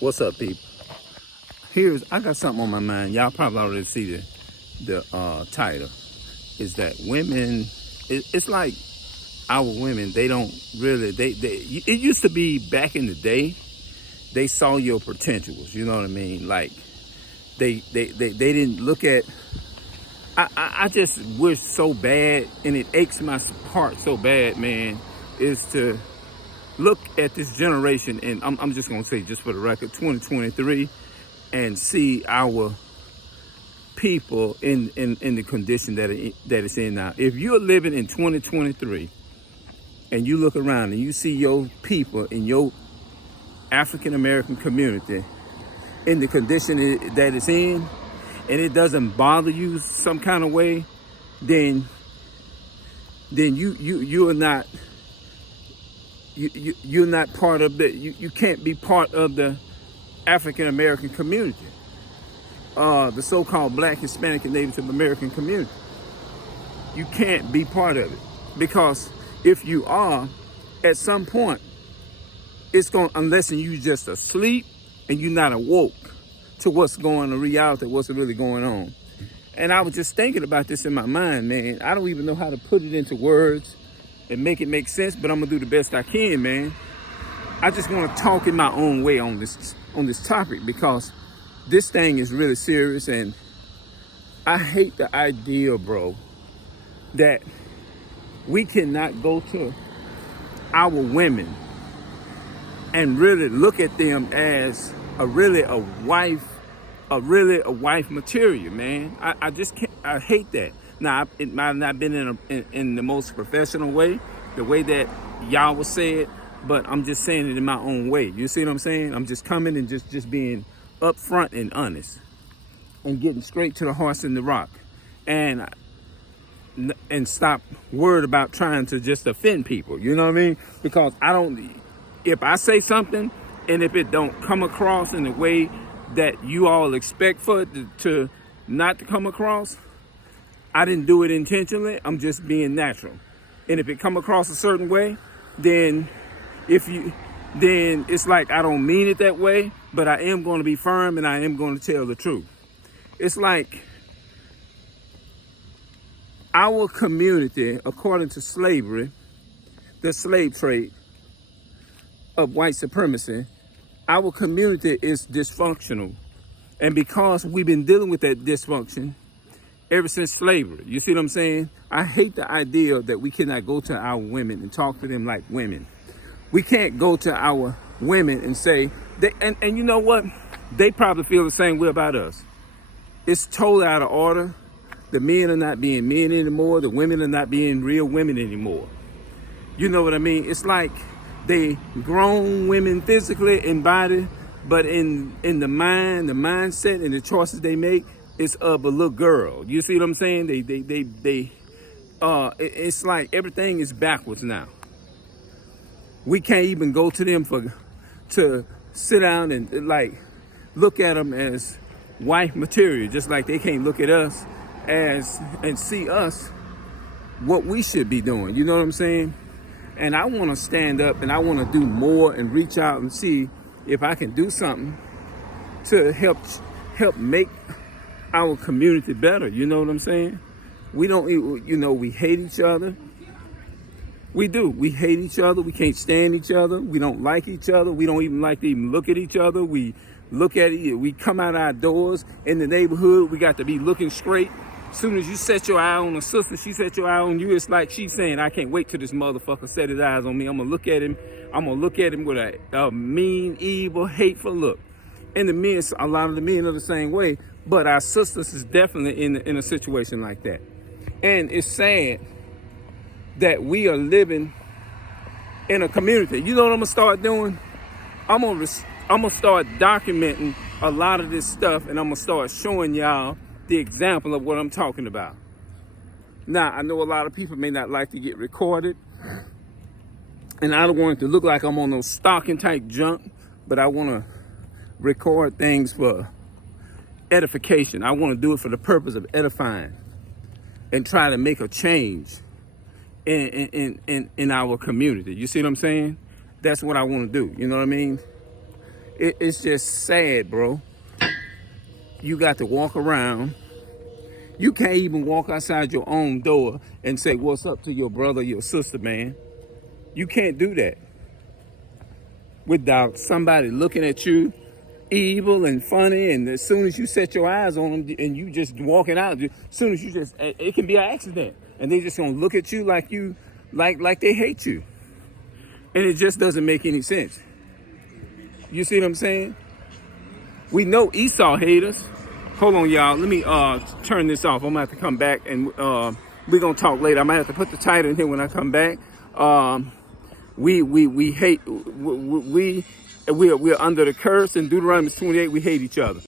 What's up, people? I got something on my mind. Y'all probably already see the title. Is that women? It's like our women. They don't really. It used to be back in the day. They saw your potentials. You know what I mean? Like they didn't look at. I just wish so bad, and it aches my heart so bad, man. Is to look at this generation, and I'm just gonna say, just for the record, 2023, and see our people in the condition that it's in now. If you're living in 2023 and you look around and you see your people in your African American community in the condition that it's in, and it doesn't bother you some kind of way, then you're not. You're not part of the. You can't be part of the African American community, the so-called Black, Hispanic, and Native American community. You can't be part of it, because if you are, at some point, it's going, unless you just asleep and you're not awoke to what's going on, reality, what's really going on. And I was just thinking about this in my mind, man. I don't even know how to put it into words and make it make sense, but I'm gonna do the best I can, man. I just want to talk in my own way on this topic, because this thing is really serious, and I hate the idea, bro, that we cannot go to our women and really look at them as a wife material, man. I just can't. I hate that. Now, it might not been in the most professional way, the way that y'all would say it, but I'm just saying it in my own way. You see what I'm saying? I'm just coming and just being upfront and honest, and getting straight to the horse and the rock, and stop worried about trying to just offend people. You know what I mean? Because if I say something and if it don't come across in the way that you all expect for it to not to come across, I didn't do it intentionally. I'm just being natural. And if it come across a certain way, then it's like I don't mean it that way, but I am going to be firm and I am going to tell the truth. It's like our community, according to slavery, the slave trade of white supremacy, our community is dysfunctional. And because we've been dealing with that dysfunction ever since slavery, you see what I'm saying? I hate the idea that we cannot go to our women and talk to them like women. We can't go to our women and say, and you know what? They probably feel the same way about us. It's totally out of order. The men are not being men anymore. The women are not being real women anymore. You know what I mean? It's like they grown women physically in body, but in the mind, the mindset, and the choices they make, it's of a little girl. You see what I'm saying? It's like everything is backwards now. We can't even go to them to sit down and like look at them as wife material, just like they can't look at us and see us what we should be doing. You know what I'm saying? And I want to stand up and I want to do more and reach out and see if I can do something to help make our community better. You know what I'm saying? We don't, we hate each other. We do. We hate each other. We can't stand each other. We don't like each other. We don't even like to even look at each other. We look at it. We come out our doors in the neighborhood. We got to be looking straight. As soon as you set your eye on a sister, she set your eye on you. It's like she's saying, I can't wait till this motherfucker set his eyes on me. I'm going to look at him. I'm going to look at him with a mean, evil, hateful look. And a lot of the men are the same way. But our sisters is definitely in a situation like that. And it's sad that we are living in a community. You know what I'm going to start doing? I'm going to start documenting a lot of this stuff, and I'm going to start showing y'all the example of what I'm talking about. Now, I know a lot of people may not like to get recorded, and I don't want it to look like I'm on those stalking type junk, but I want to record things for edification. I want to do it for the purpose of edifying and try to make a change in our community. You see what I'm saying? That's what I want to do. You know what I mean? It's just sad, bro. You got to walk around. You can't even walk outside your own door and say what's up to your brother, your sister, man. You can't do that without somebody looking at you evil and funny, and as soon as you set your eyes on them and you just walking out, as soon as you just, it can be an accident, and they just gonna look at you like they hate you, and it just doesn't make any sense. You see what I'm saying? We know Esau hate us. Hold on, y'all. Let me turn this off. I'm gonna have to come back, and we're gonna talk later. I might have to put the title in here when I come back. We hate. We're under the curse in Deuteronomy 28. We hate each other.